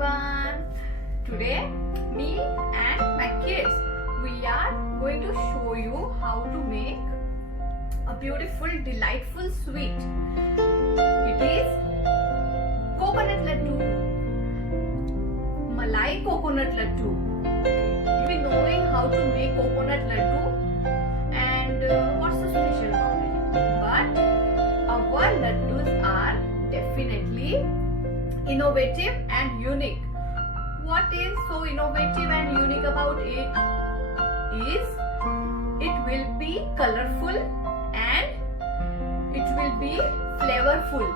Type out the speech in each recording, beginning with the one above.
everyone. Today, me and my kids, we are going to show you how to make a beautiful, delightful sweet. It is coconut laddu, malai coconut laddu. You'll be knowing how to make coconut laddu and what's so special about it. But our laddus are definitely innovative and unique. What is so innovative and unique about it is it will be colorful and it will be flavorful.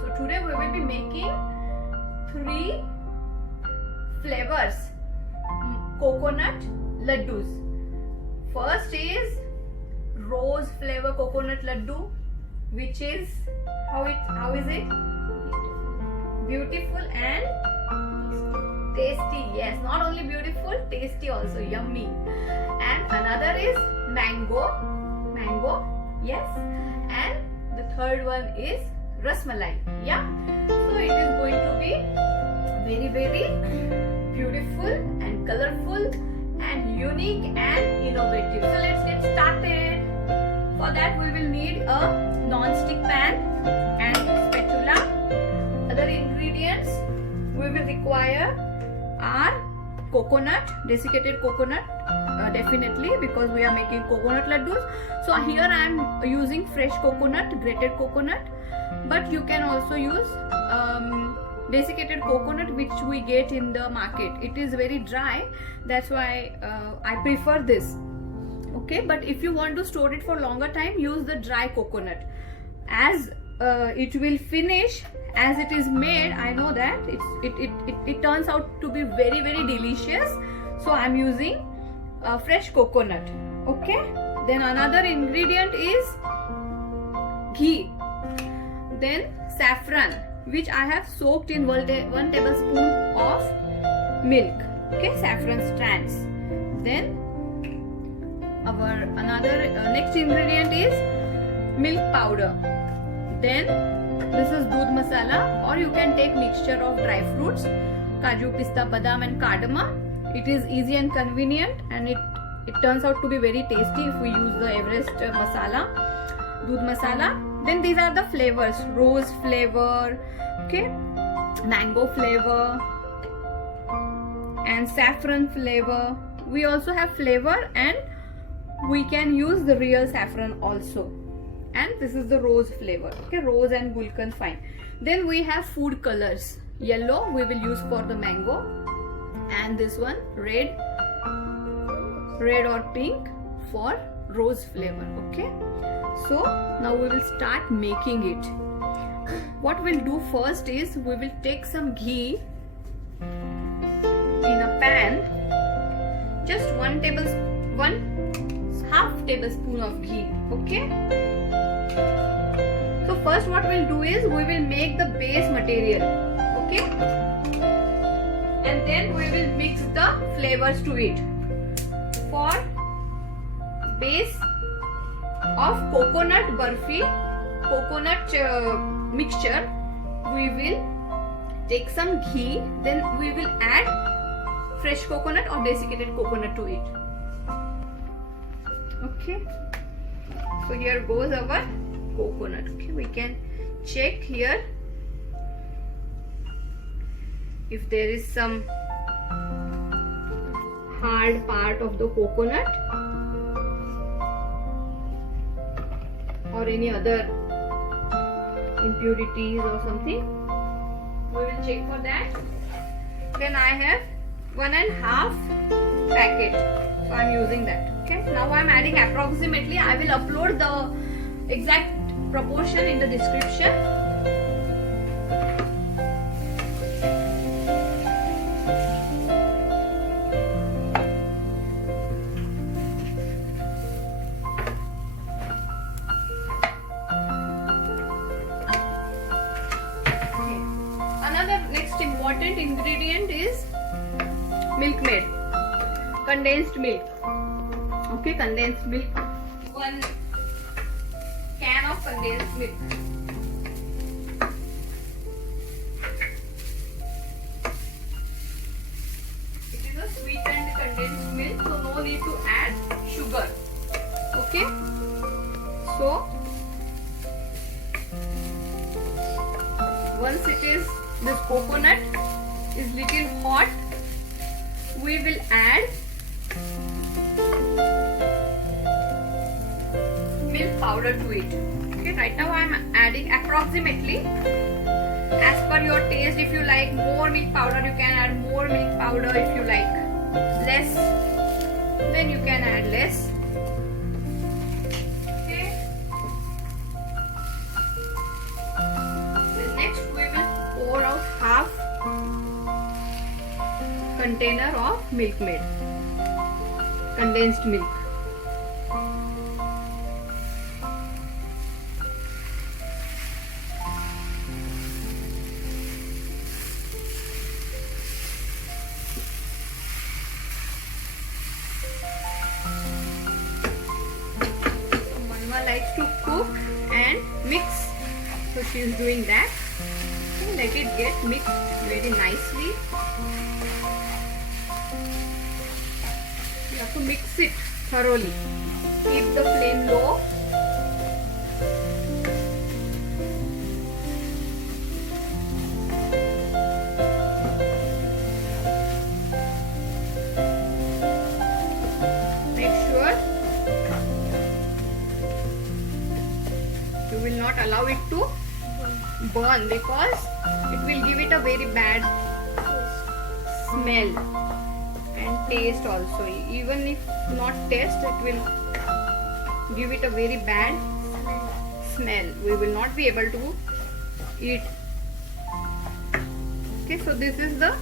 So today we will be making 3 flavors coconut laddus. First is rose flavor coconut laddu, which is how is it? Beautiful and tasty. Yes, not only beautiful, tasty also, yummy. And another is mango, yes. And the third one is rasmalai. Yeah. So it is going to be very, very beautiful and colorful and unique and innovative. So let's get started. For that we will need a non-stick pan and spatula. Other ingredients we will require are coconut, desiccated coconut, definitely, because we are making coconut laddus. So here I am using fresh coconut, grated coconut, but you can also use desiccated coconut which we get in the market. It is very dry, that's why I prefer this. Okay, but if you want to store it for longer time, use the dry coconut. As it will finish as it is made, I know that it turns out to be very, very delicious. So I am using fresh coconut. Okay, then another ingredient is ghee, then saffron, which I have soaked in 1 tablespoon of milk. Okay, saffron strands. Then our next ingredient is milk powder. Then this is doodh masala, or you can take mixture of dry fruits, kaju, pista, badam and cardamom. It is easy and convenient, and it turns out to be very tasty if we use the Everest masala, doodh masala. Then these are the flavors: rose flavor, okay, mango flavor and saffron flavor. We also have flavor, and we can use the real saffron also. And this is the rose flavor, okay, rose and gulkan, fine. Then we have food colors. Yellow we will use for the mango, and this one red or pink for rose flavor. Okay, so now we will start making it. What we'll do first is we will take some ghee in a pan, just 1 half tablespoon of ghee. Okay, so first what we'll do is we will make the base material. Okay, and then we will mix the flavors to it. For base of coconut barfi, coconut mixture, we will take some ghee, then we will add fresh coconut or desiccated coconut to it. Okay, so here goes our coconut. Okay, we can check here if there is some hard part of the coconut or any other impurities or something. We will check for that. Then I have 1.5 packet, so I am using that. Okay, now I am adding approximately. I will upload the exact proportion in the description. Okay. Another next important ingredient is milk maid, condensed milk. Okay, condensed milk, 1 can of condensed milk. So once this coconut is little hot, we will add milk powder to it. Okay, right now I am adding approximately as per your taste. If you like more milk powder, you can add more milk powder. If you like less, then you can add less. Okay. Then next we will pour out half container of Milkmaid condensed milk. Likes to cook and mix, so she is doing that. So let it get mixed very nicely. You have to mix it thoroughly. Keep the flame low. Will not allow it to burn, because it will give it a very bad smell and taste also. Even if not taste, it will give it a very bad smell. We will not be able to eat. Okay, so this is the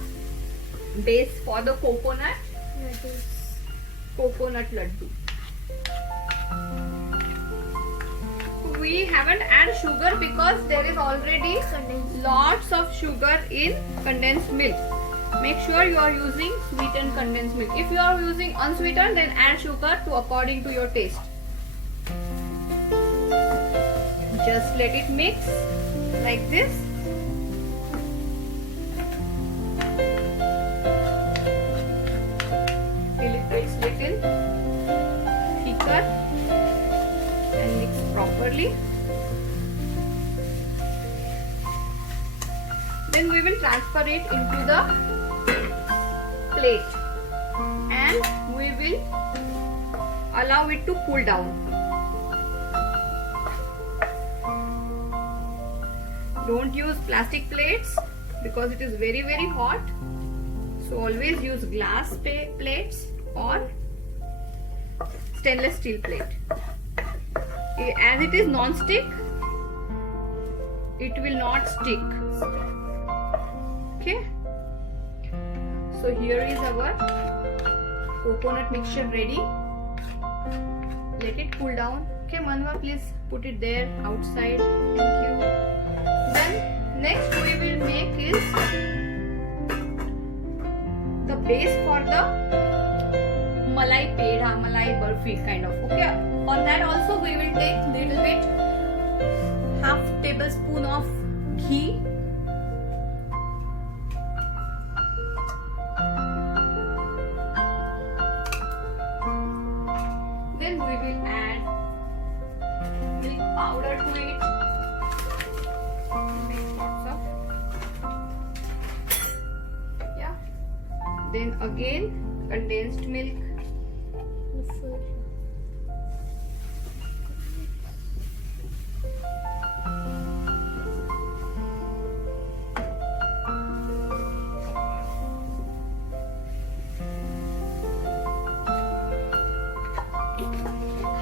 base for the coconut laddu. We haven't added sugar because there is already lots of sugar in condensed milk. Make sure you are using sweetened condensed milk. If you are using unsweetened, then add sugar to according to your taste. Just let it mix like this. Till it gets little thicker and mix properly. Then we will transfer it into the plate and we will allow it to cool down. Don't use plastic plates because it is very hot. So always use glass plates or stainless steel plate. As it is non-stick, it will not stick. Okay. So here is our coconut mixture ready. Let it cool down. Okay, Manva, please put it there outside. Thank you. Then next we will make is the base for the malai pedha, malai barfi kind of. Okay. On that also we will take little bit, half tablespoon of ghee. Then we will add milk powder to it. Yeah. Then again condensed milk.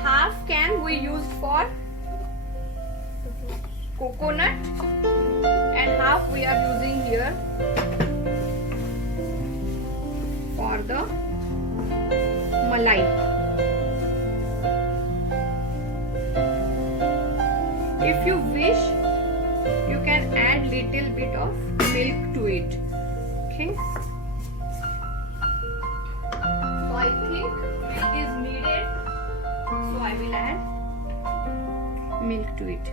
Half can we use for coconut and half we are using here for the malai. If you wish, you can add little bit of milk to it. Okay. So I think milk is needed. So I will add milk to it.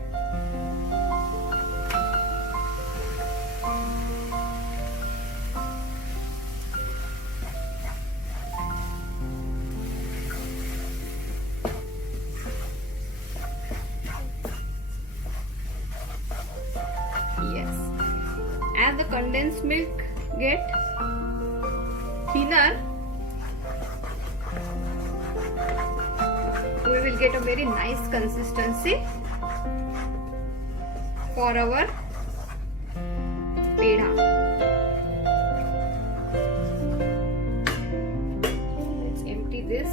Yes. As the condensed milk get thinner, we will get a very nice consistency for our pedha. Let's empty this.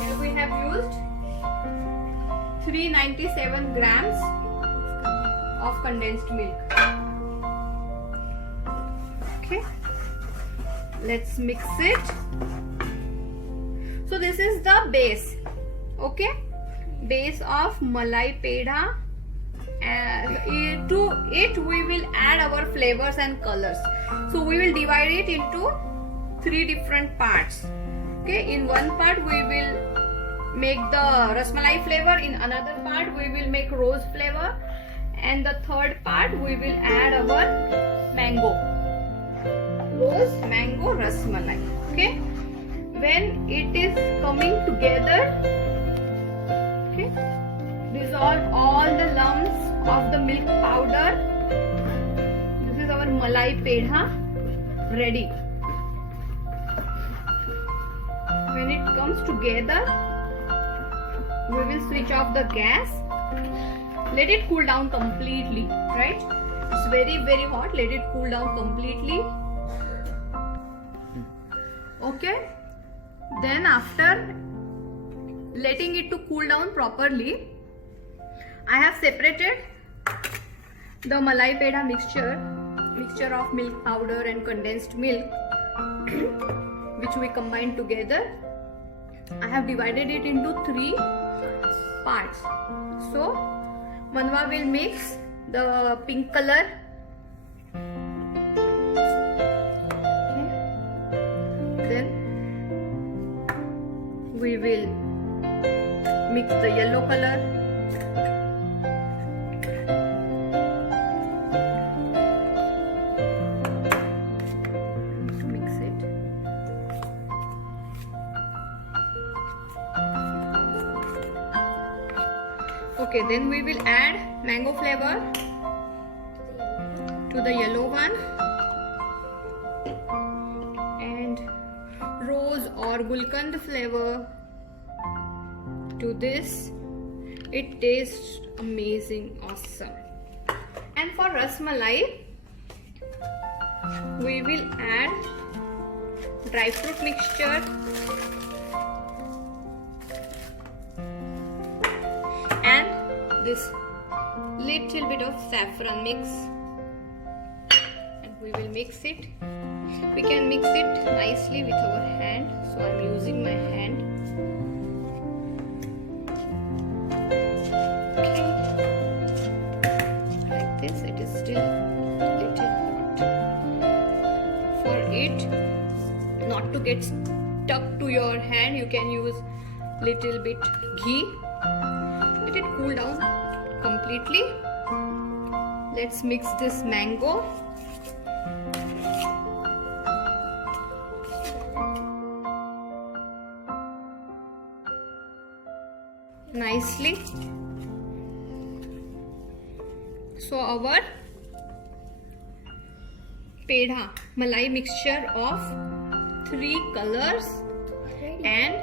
Here we have used 397 grams of condensed milk. Okay, let's mix it. So this is the base. Okay, base of malai pedha, and to it we will add our flavors and colors. So we will divide it into 3 different parts. Okay, in one part we will make the rasmalai flavor, in another part we will make rose flavor, and the third part we will add our mango, rose, mango, rasmalai. Okay, when it is coming together, okay, dissolve all the lumps of the milk powder. This is our malai pedha ready. When it comes together, we will switch off the gas. Let it cool down completely, right? It's very hot. Let it cool down completely. Okay, then after letting it to cool down properly, I have separated the malai pedha mixture of milk powder and condensed milk which we combined together. I have divided it into 3 parts. So Manwa will mix the pink color. Okay. Then we will mix the yellow color. Mix it. Okay, then we will add mango flavor to the yellow one and rose or gulkand flavor to this. It tastes amazing, awesome. And for rasmalai, we will add dry fruit mixture and this little bit of saffron mix, and we will mix it. We can mix it nicely with our hand, so I am using my hand. Okay, like this. It is still little hot. For it not to get stuck to your hand, you can use little bit ghee. Let it cool down completely. Let's mix this mango. Nicely. So our pedha malai mixture of 3 colors and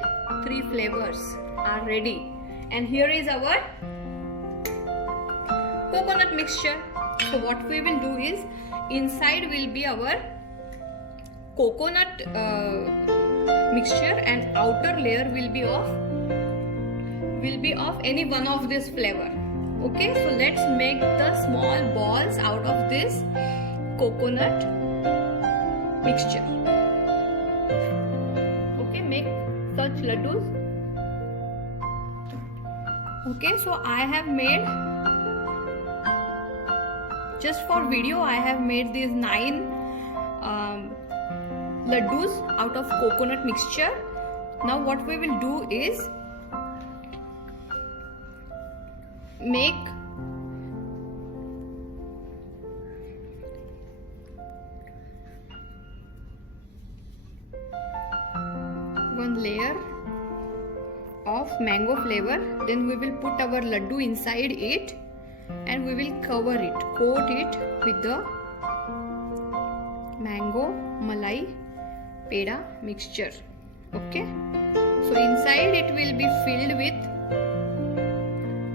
3 flavors are ready. And here is our coconut mixture. So what we will do is, inside will be our coconut mixture and outer layer will be of any one of this flavor. Okay, so let's make the small balls out of this coconut mixture. Okay, make such laddus. Okay, so I have made, just for video, I have made these 9 laddus out of coconut mixture. Now what we will do is, make one layer of mango flavor, then we will put our laddu inside it and we will cover it, coat it with the mango malai peda mixture. Okay, so inside it will be filled with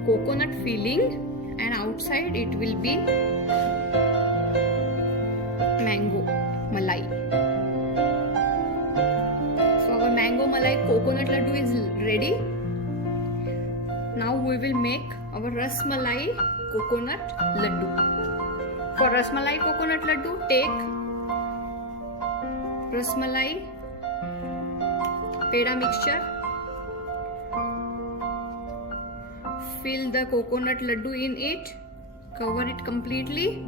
coconut filling and outside it will be mango malai. So our mango malai coconut laddu is ready. Now we will make our ras malai coconut laddu. For ras malai coconut laddu, take ras malai peda mixture, fill the coconut laddu in it, cover it completely,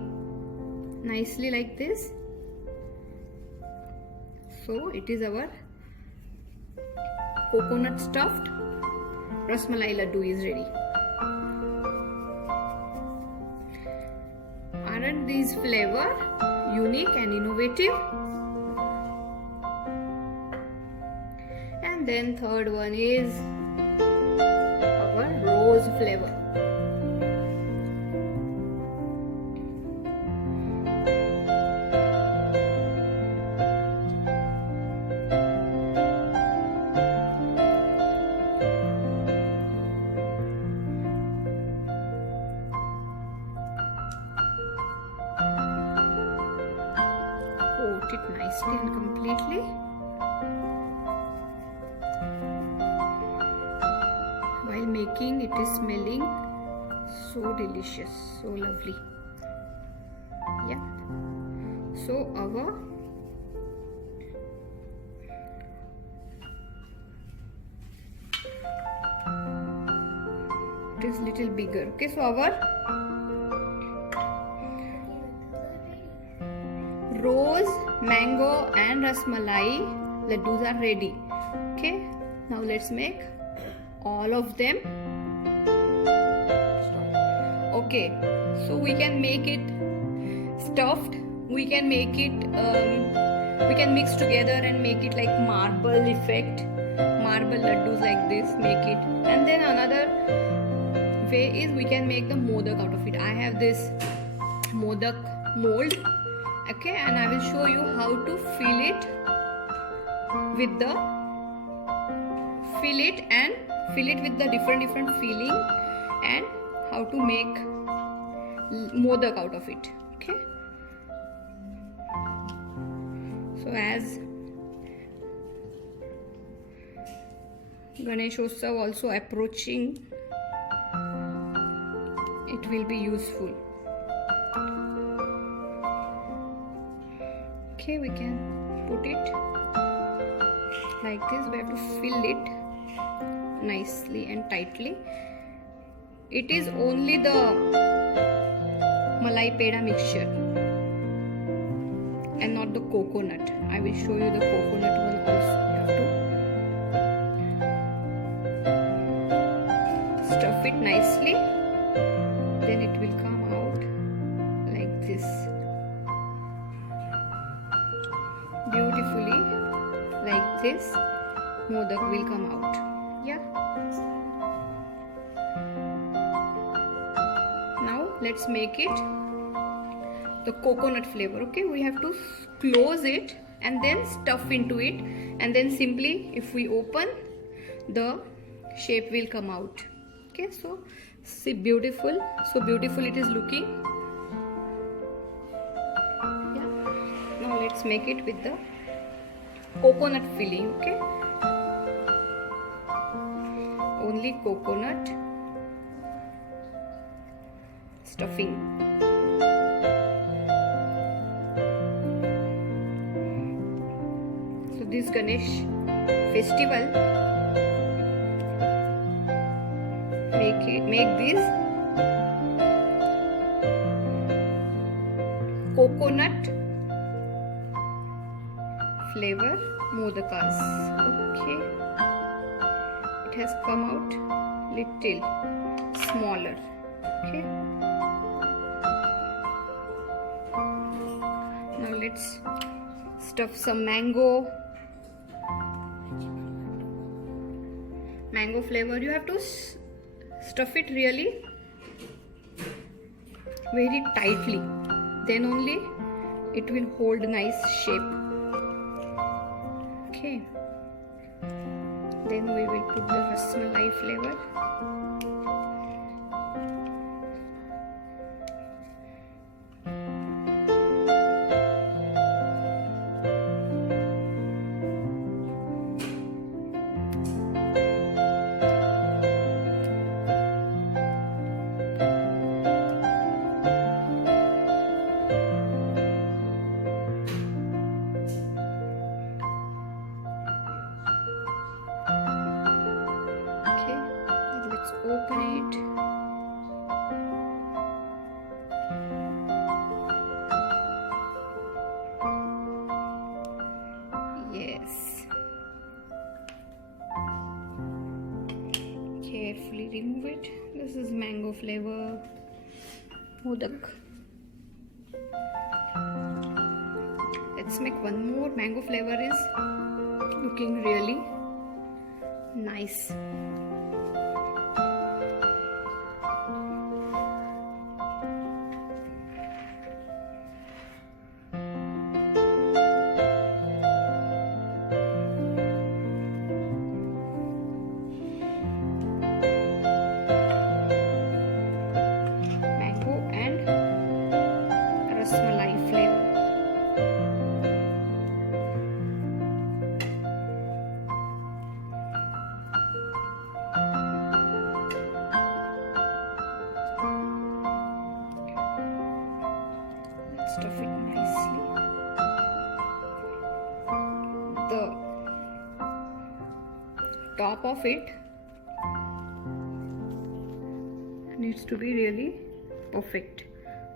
nicely like this. So it is our coconut stuffed ras malai laddu is ready. Aren't these flavor unique and innovative? And then third one is our rose flavor. Coat it nicely and completely. While making, it is smelling so delicious, so lovely. Yeah. So our it is little bigger. Okay, so our rose, mango and ras malai laddus are ready. Okay, now let's make all of them. Okay, so we can make it stuffed, we can make it we can mix together and make it like marble effect, marble laddus like this, make it. And then another way is we can make the modak out of it. I have this modak mold, okay, and I will show you how to fill it with the with the different filling and how to make modak out of it. Okay, so as Ganeshotsav also approaching, it will be useful. Okay, we can put it like this. We have to fill it nicely and tightly. It is only the malai peda mixture and not the coconut. I will show you the coconut one also. You have to stuff it nicely, then it will come out like this beautifully. Like this modak will come out. Yeah, now let's make it the coconut flavor. Okay, we have to close it and then stuff into it, and then simply if we open, the shape will come out. Okay, so see, beautiful, so beautiful it is looking. Yeah, now let's make it with the coconut filling. Okay, only coconut stuffing. So this Ganesh festival, make this coconut flavor modakas. Okay, it has come out little smaller. Okay. Now let's stuff some mango. Mango flavor. You have to stuff it really very tightly. Then only it will hold nice shape. Okay. Then we will put the rasmalai flavor. Open it. Yes. Carefully remove it. This is mango flavor modak. Let's make one more. Mango flavor is looking really nice. Stuff it nicely. The top of it needs to be really perfect.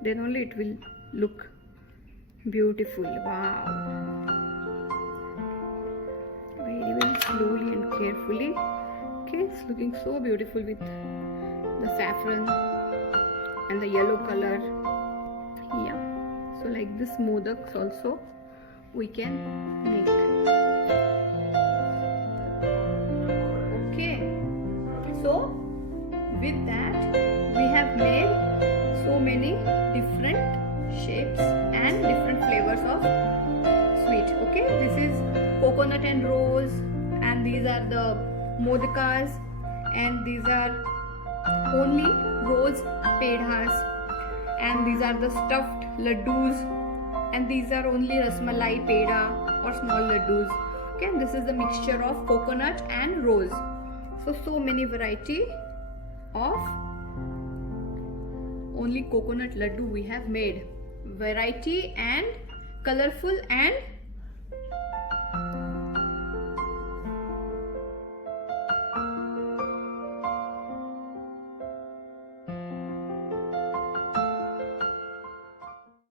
Then only it will look beautiful. Wow. Very slowly and carefully. Okay, it's looking so beautiful with the saffron and the yellow color. Yeah. So like this modaks also we can make. Okay. So with that we have made so many different shapes and different flavors of sweet. Okay. This is coconut and rose, and these are the modakas, and these are only rose pedhas, and these are the stuffed laddus, and these are only rasmalai peda or small laddus. Okay, and this is the mixture of coconut and rose. So many variety of only coconut laddu we have made. Variety and colorful and